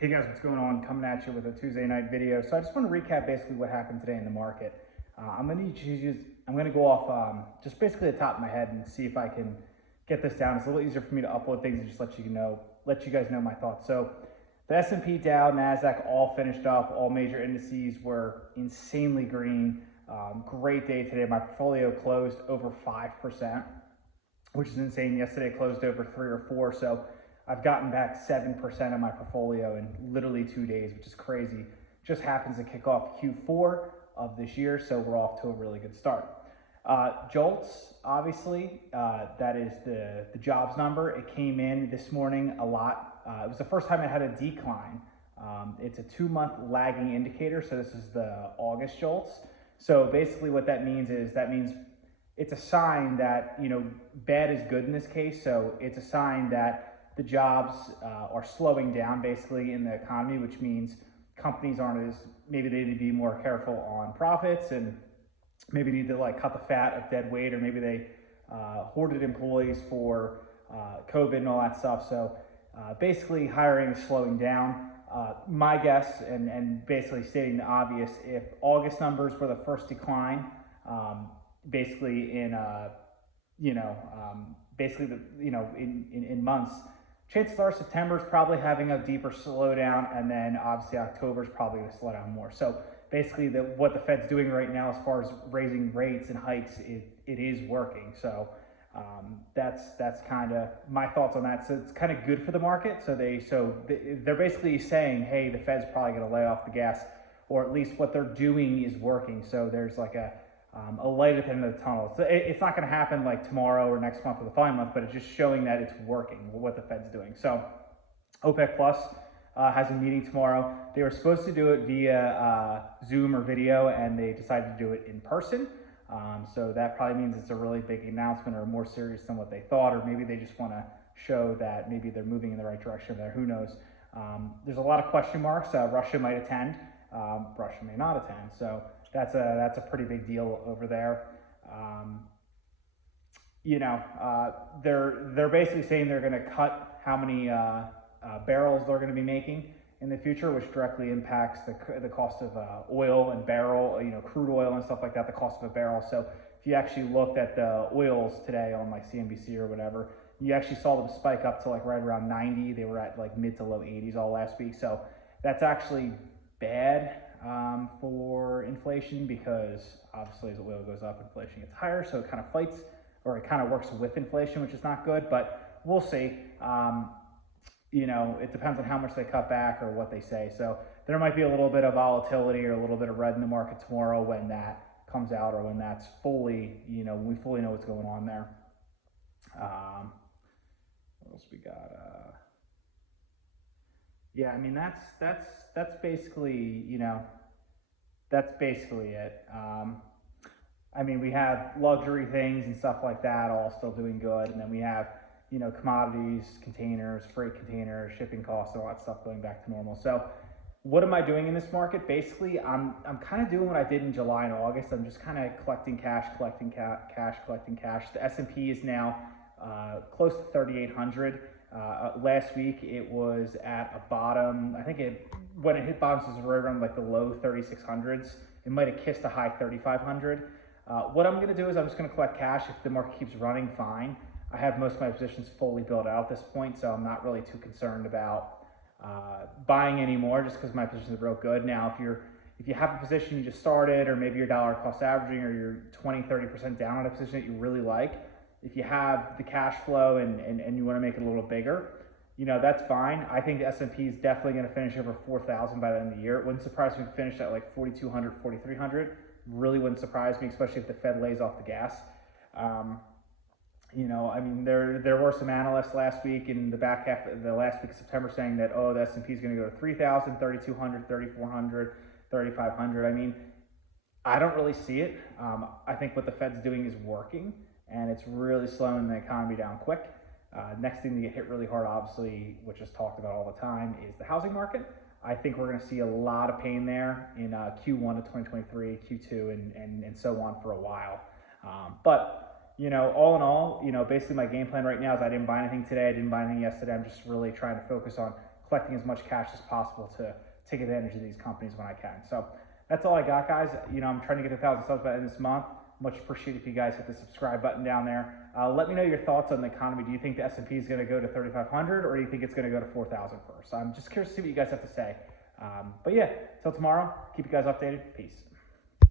Hey guys, what's going on? Coming at you with a Tuesday night video. So I just want to recap basically what happened today in the market. I'm going to go off just basically the top of my head and see if I can get this down. It's a little easier for me to upload things and just let you guys know my thoughts. So the S&P, Dow, Nasdaq all finished up. All major indices were insanely green. Great day today. My portfolio closed over 5%, which is insane. Yesterday it closed over 3 or 4. So I've gotten back 7% of my portfolio in literally 2 days, which is crazy. Just happens to kick off Q4 of this year, so we're off to a really good start. JOLTS, obviously, that is the jobs number. It came in this morning a lot. It was the first time it had a decline. It's a 2-month lagging indicator, so this is the August JOLTS. So basically what that means is it's a sign that, bad is good in this case. So it's a sign that the jobs are slowing down basically in the economy, which means companies aren't maybe they need to be more careful on profits and maybe need to cut the fat of dead weight, or maybe they hoarded employees for COVID and all that stuff. So basically hiring is slowing down. My guess, and basically stating the obvious, if August numbers were the first decline, basically in months, chances are September is probably having a deeper slowdown, and then obviously October is probably going to slow down more. So basically what the Fed's doing right now as far as raising rates and hikes, it is working. So that's kind of my thoughts on that. So it's kind of good for the market. So they're basically saying, hey, the Fed's probably going to lay off the gas, or at least what they're doing is working. So there's like a light at the end of the tunnel. So it's not going to happen like tomorrow or next month or the following month, but it's just showing that it's working, what the Fed's doing. So OPEC Plus has a meeting tomorrow. They were supposed to do it via Zoom or video, and they decided to do it in person. So that probably means it's a really big announcement, or more serious than what they thought, or maybe they just want to show that maybe they're moving in the right direction there. Who knows? There's a lot of question marks. Russia might attend. Russia may not attend. So that's a pretty big deal over there. They're basically saying they're going to cut how many barrels they're going to be making in the future, which directly impacts the cost of oil and barrel, crude oil and stuff like that, the cost of a barrel. So if you actually looked at the oils today on like CNBC or whatever, you actually saw them spike up to like right around 90. They were at like mid to low 80s all last week. So that's actually bad for inflation, because obviously as oil goes up, inflation gets higher. So it kind of fights, or it kind of works with inflation, which is not good, but we'll see. It depends on how much they cut back or what they say. So there might be a little bit of volatility or a little bit of red in the market tomorrow when that comes out, or when that's fully, when we fully know what's going on there. What else we got? Yeah, I mean, that's basically, that's basically it. I mean, we have luxury things and stuff like that all still doing good. And then we have, commodities, containers, freight containers, shipping costs, all that stuff going back to normal. So what am I doing in this market? Basically, I'm kind of doing what I did in July and August. I'm just kind of collecting cash. The S&P is now close to 3,800. Last week it was at a bottom. I think when it hit bottoms, it was right around like the low 3,600s. It might have kissed a high 3,500. What I'm going to do is I'm just going to collect cash. If the market keeps running, fine. I have most of my positions fully built out at this point, so I'm not really too concerned about buying anymore, just because my positions are real good. Now, if you have a position you just started, or maybe you're dollar cost averaging, or you're 20-30% down on a position that you really like, if you have the cash flow and you want to make it a little bigger, that's fine. I think the S&P is definitely going to finish over 4,000 by the end of the year. It wouldn't surprise me if we finished at like 4,200, 4,300. Really wouldn't surprise me, especially if the Fed lays off the gas. I mean, there were some analysts last week in the back half of the last week of September saying that, the S&P is going to go to 3,000, 3,200, 3,400, 3,500. I mean, I don't really see it. I think what the Fed's doing is working, and it's really slowing the economy down quick. Next thing to get hit really hard, obviously, which is talked about all the time, is the housing market. I think we're going to see a lot of pain there in Q1 of 2023, Q2, and so on for a while. But all in all, basically my game plan right now is I didn't buy anything today. I didn't buy anything yesterday. I'm just really trying to focus on collecting as much cash as possible to take advantage of these companies when I can. So that's all I got, guys. I'm trying to get 1,000 subs by the end of this month. Much appreciated if you guys hit the subscribe button down there. Let me know your thoughts on the economy. Do you think the S&P is going to go to 3,500 or do you think it's going to go to 4,000 first? I'm just curious to see what you guys have to say. But yeah, till tomorrow, keep you guys updated. Peace.